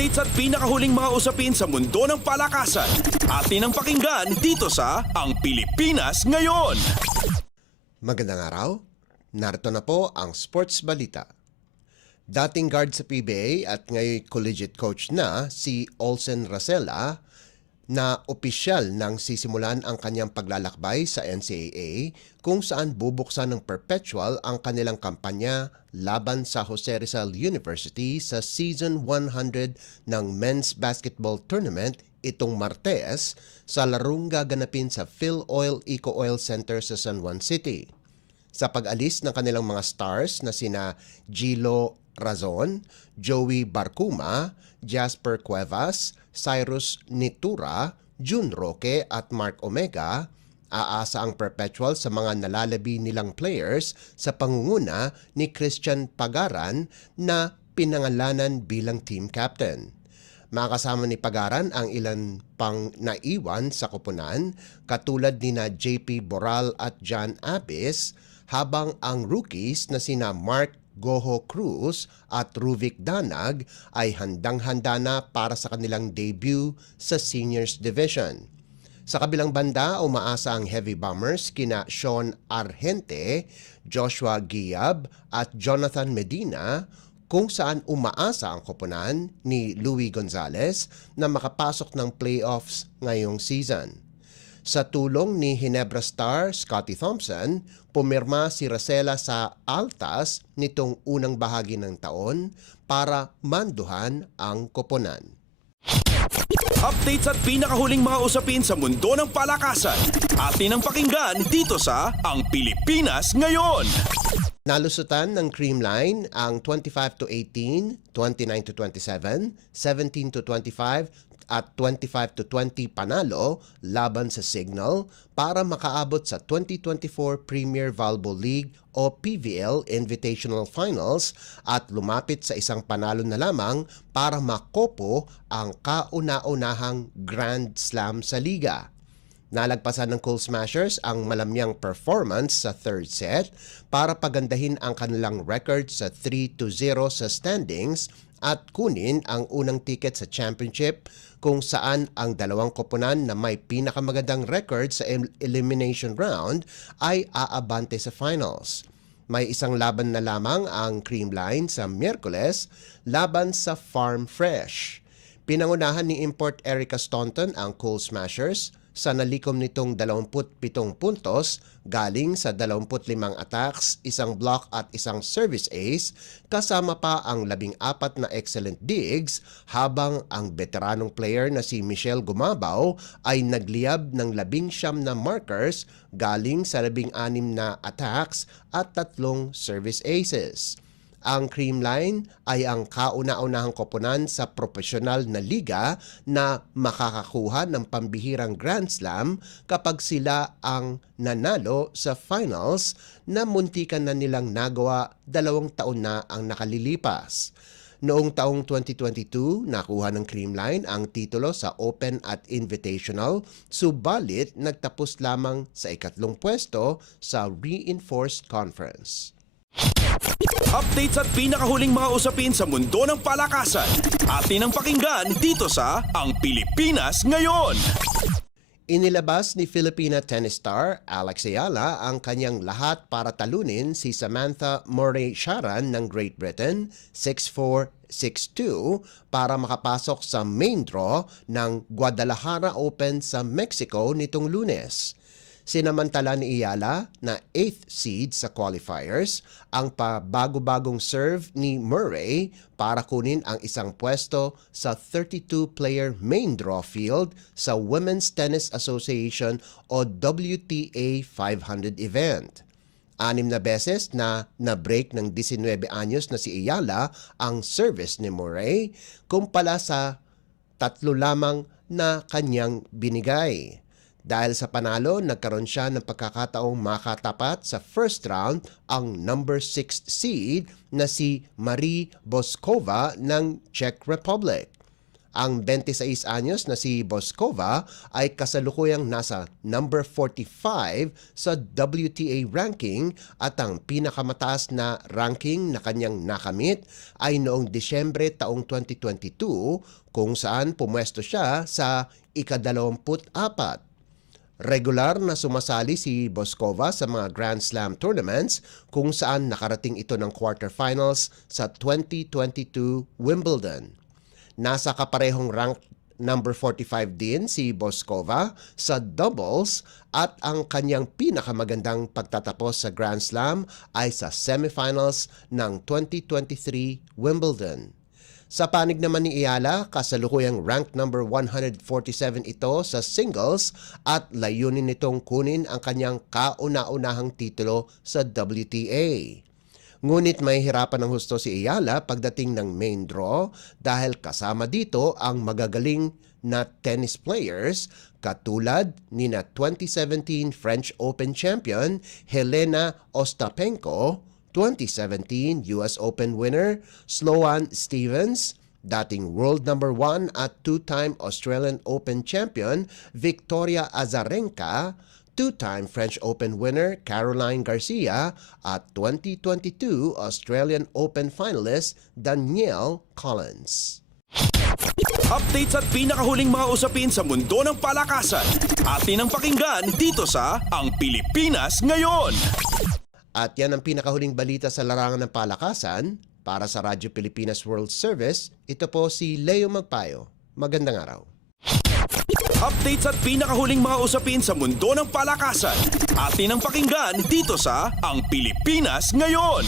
Updates at pinakahuling mga usapin sa mundo ng palakasan. Atin ang pakinggan dito sa Ang Pilipinas Ngayon. Magandang araw. Narito na po ang Sports Balita. Dating guard sa PBA at ngayon collegiate coach na si Olsen Racela na opisyal nang sisimulan ang kanyang paglalakbay sa NCAA kung saan bubuksan ng perpetual ang kanilang kampanya laban sa Jose Rizal University sa Season 100 ng Men's Basketball Tournament itong Martes sa larong gaganapin sa Phil Oil Eco Oil Center sa San Juan City. Sa pag-alis ng kanilang mga stars na sina Gilo Razon, Joey Barcuma, Jasper Cuevas, Cyrus Nitura, June Roque at Mark Omega, aasa ang perpetual sa mga nalalabi nilang players sa pangunguna ni Christian Pagaran na pinangalanan bilang team captain. Makasama ni Pagaran ang ilan pang naiwan sa koponan katulad ni na JP Boral at John Abis, habang ang rookies na sina Mark Goho Cruz at Ruvik Danag ay handang-handa na para sa kanilang debut sa Seniors Division. Sa kabilang banda, umaasa ang Heavy Bombers kina Sean Argente, Joshua Giab at Jonathan Medina, kung saan umaasa ang koponan ni Louie Gonzalez na makapasok ng playoffs ngayong season. Sa tulong ni Ginebra star Scotty Thompson, pumirma si Racela sa Altas nitong unang bahagi ng taon para manduhan ang koponan. Updates at pinakahuling mga usapin sa mundo ng palakasan. Atin ang pakinggan dito sa Ang Pilipinas Ngayon. Nalusutan ng Creamline ang 25-18, 29-27, 17-25 at 25-20 panalo laban sa Signal para makaabot sa 2024 Premier Volleyball League o PVL Invitational Finals at lumapit sa isang panalo na lamang para makopo ang kauna-unahang Grand Slam sa liga. Nalagpasan ng Cool Smashers ang malamyang performance sa third set para pagandahin ang kanilang record sa 3-0 sa standings at kunin ang unang ticket sa championship kung saan ang dalawang koponan na may pinakamagandang record sa elimination round ay aabante sa finals. May isang laban na lamang ang Creamline sa Miyerkules laban sa Farm Fresh. Pinangunahan ni Import Erica Staunton ang Cool Smashers sa nalikom nitong 27 puntos galing sa 25 attacks, isang block at isang service ace, kasama pa ang 14 na excellent digs, habang ang veteranong player na si Michelle Gumabaw ay nagliyab ng 19 na markers galing sa 16 na attacks at 3 service aces. Ang Creamline ay ang kauna-unahang koponan sa profesional na liga na makakakuha ng pambihirang Grand Slam kapag sila ang nanalo sa finals na muntikan na nilang nagawa 2 taon na ang nakalilipas. Noong taong 2022, nakuha ng Creamline ang titulo sa Open at Invitational, subalit nagtapos lamang sa 3 pwesto sa Reinforced Conference. Updates at pinakahuling mga usapin sa mundo ng palakasan. Atin ang pakinggan dito sa Ang Pilipinas Ngayon. Inilabas ni Filipina tennis star Alex Ayala ang kanyang lahat para talunin si Samantha Murray Sharan ng Great Britain 6-4, 6-2 para makapasok sa main draw ng Guadalajara Open sa Mexico nitong Lunes. Sinamantala ni Ayala na 8th seed sa qualifiers ang pabago-bagong serve ni Murray para kunin ang isang pwesto sa 32-player main draw field sa Women's Tennis Association o WTA 500 event. 6 na beses na na-break ng 19 anyos na si Ayala ang service ni Murray kumpara sa 3 lamang na kanyang binigay. Dahil sa panalo, nagkaroon siya ng pagkakataong makatapat sa first round ang number 6 seed na si Marie Boskova ng Czech Republic. Ang 26 anyos na si Boskova ay kasalukuyang nasa number 45 sa WTA ranking at ang pinakamataas na ranking na kanyang nakamit ay noong Disyembre taong 2022 kung saan pumwesto siya sa ika-24. Regular na sumasali si Boskova sa mga Grand Slam tournaments kung saan nakarating ito ng quarterfinals sa 2022 Wimbledon. Nasa kaparehong rank number 45 din si Boskova sa doubles at ang kanyang pinakamagandang pagtatapos sa Grand Slam ay sa semifinals ng 2023 Wimbledon. Sa panig naman ni Ayala, kasalukuyang rank number 147 ito sa singles at layunin nitong kunin ang kanyang kauna-unahang titulo sa WTA. Ngunit may hirapan ng husto si Ayala pagdating ng main draw dahil kasama dito ang magagaling na tennis players katulad ni na 2017 French Open champion Helena Ostapenko, 2017 US Open winner Sloane Stephens, dating world number 1 at two-time Australian Open champion Victoria Azarenka, two-time French Open winner Caroline Garcia at 2022 Australian Open finalist Danielle Collins. Updates at pinakahuling mga usapin sa mundo ng palakasan. Atin ang pakinggan dito sa Ang Pilipinas Ngayon. At yan ang pinakahuling balita sa larangan ng palakasan. Para sa Radyo Pilipinas World Service, ito po si Leo Magpayo. Magandang araw. Updates at pinakahuling mga usapin sa mundo ng palakasan. Atin ang pakinggan dito sa Ang Pilipinas Ngayon.